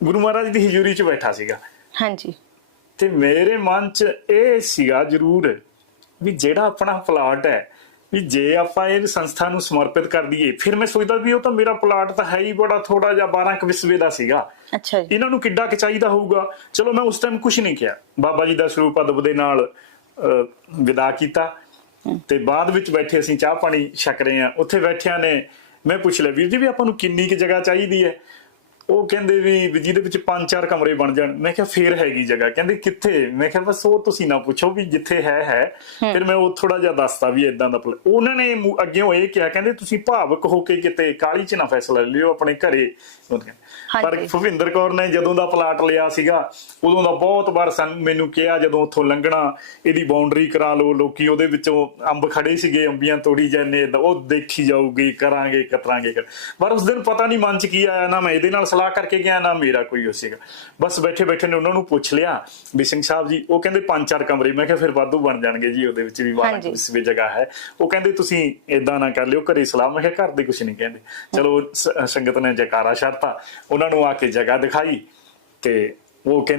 ਗੁਰੂ ਮਹਾਰਾਜ ਦੀ ਹਜ਼ੂਰੀ 'ਚ ਬੈਠਾ ਸੀਗਾ। ਹਾਂਜੀ। ਤੇ ਮੇਰੇ ਮਨ 'ਚ ਇਹ ਸੀਗਾ ਜ਼ਰੂਰ ਵੀ ਜਿਹੜਾ ਆਪਣਾ ਪਲਾਟ ਹੈ ਵੀ ਜੇ ਆਪਾਂ ਇਹ ਸੰਸਥਾ ਨੂੰ ਸਮਰਪਿਤ ਕਰ ਦਈਏ ਫਿਰ ਮੈਂ ਸੋਚਦਾ ਵੀ ਉਹ ਤਾਂ ਮੇਰਾ ਪਲਾਟ ਤਾਂ ਹੈ ਹੀ ਬੜਾ ਥੋੜਾ ਜਿਹਾ 12 ਕੁ ਵਿਸਵੇ ਦਾ ਸੀਗਾ। ਅੱਛਾ ਜੀ। ਇਹਨਾਂ ਨੂੰ ਕਿੱਡਾ ਕੁ ਚਾਹੀਦਾ ਹੋਊਗਾ? ਚਲੋ ਮੈਂ ਉਸ ਟਾਈਮ ਕੁਝ ਨਹੀਂ ਕਿਹਾ। ਬਾਬਾ ਜੀ ਦਾ ਸਰੂਪ ਅਦਬ ਦੇ ਨਾਲ ਵਿਦਾ ਕੀਤਾ। ਤੇ ਬਾਅਦ ਵਿੱਚ ਬੈਠੇ ਅਸੀਂ ਚਾਹ ਪਾਣੀ ਛਕ ਰਹੇ ਆ ਉੱਥੇ ਬੈਠਿਆਂ ਨੇ ਮੈਂ ਪੁੱਛ ਲਿਆ ਵੀਰ ਜੀ ਵੀ ਆਪਾਂ ਨੂੰ ਕਿੰਨੀ ਕੁ ਜਗ੍ਹਾ ਚਾਹੀਦੀ ਹੈ? ਉਹ ਕਹਿੰਦੇ ਵੀ ਜਿਹਦੇ ਵਿੱਚ ਪੰਜ ਚਾਰ ਕਮਰੇ ਬਣ ਜਾਣ। ਮੈਂ ਕਿਹਾ ਫੇਰ ਹੈਗੀ ਜਗ੍ਹਾ। ਕਹਿੰਦੇ ਕਿੱਥੇ? ਮੈਂ ਕਿਹਾ ਬਸ ਉਹ ਤੁਸੀਂ ਨਾ ਪੁੱਛੋ ਵੀ ਜਿੱਥੇ ਹੈ ਹੈ। ਫਿਰ ਮੈਂ ਉਹ ਥੋੜਾ ਜਿਹਾ ਦੱਸਤਾ ਵੀ ਇਦਾਂ ਦਾ ਉਹਨਾਂ ਨੇ ਮੂੰਹ- ਅੱਗਿਓਂ ਇਹ ਕਿਹਾ ਕਹਿੰਦੇ ਤੁਸੀਂ ਭਾਵਕ ਹੋ ਕੇ ਕਿਤੇ ਕਾਲੀ ਚ ਨਾ ਫੈਸਲਾ ਲਿਓ ਆਪਣੇ ਘਰੇ। ਉਹ। ਪਰ ਹਾਂਜੀ। ਭੁਪਿੰਦਰ ਕੌਰ ਨੇ ਜਦੋਂ ਦਾ ਪਲਾਟ ਲਿਆ ਸੀਗਾ ਉਦੋਂ ਦਾ ਬਹੁਤ ਵਾਰ ਸਾਨੂੰ ਮੈਨੂੰ ਕਿਹਾ ਜਦੋਂ ਉੱਥੋਂ ਲੰਘਣਾ ਇਹਦੀ ਬਾਉਂਡਰੀ ਕਰਾ ਲਓ ਲੋਕੀ ਉਹਦੇ ਵਿੱਚੋਂ ਅੰਬ ਖੜੇ ਸੀਗੇ ਅੰਬੀਆਂ ਤੋੜੀ ਜਾਂਦੇ ਉਹ ਦੇਖੀ ਜਾਊਗੀ ਕਰਾਂਗੇ ਕਤਰਾਂਗੇ ਪਰ ਉਸ ਦਿਨ ਪਤਾ ਨਹੀਂ ਮਨ ਚ ਕੀ ਆਇਆ ਨਾ ਮੈਂ ਇਹਦੇ ਨਾਲ ਸਲਾਹ ਕਰਕੇ ਗਿਆ ਨਾ ਮੇਰਾ ਕੋਈ ਸੀਗਾ। ਬਸ ਬੈਠੇ ਬੈਠੇ ਨੇ ਉਹਨਾਂ ਨੂੰ ਪੁੱਛ ਲਿਆ ਵੀ ਸਿੰਘ ਸਾਹਿਬ ਜੀ ਉਹ ਕਹਿੰਦੇ ਪੰਜ ਚਾਰ ਕਮਰੇ ਮੈਂ ਕਿਹਾ ਫਿਰ ਵਾਧੂ ਬਣ ਜਾਣਗੇ ਜੀ ਉਹਦੇ ਵਿੱਚ ਵੀ ਹਾਂਜੀ। ਇਸ ਵੀ ਜਗ੍ਹਾ ਹੈ। ਉਹ ਕਹਿੰਦੇ ਤੁਸੀਂ ਇਦਾਂ ਨਾ ਕਰ ਲਿਓ ਘਰੇ ਸਲਾਹ ਮੈਂ ਕਿਹਾ ਘਰ ਦੇ ਕੁਝ ਨਹੀਂ ਕਹਿੰਦੇ। ਚਲੋ ਸੰਗਤ ਨੇ ਜਕਾਰਾ ਛੱਡਤਾ ਉਹਨਾਂ ਨੂੰ ਆ ਕੇ ਜਗ੍ਹਾ ਦਿਖਾਈ ਤੇ ਉਹ ਕਹਿੰਦੇ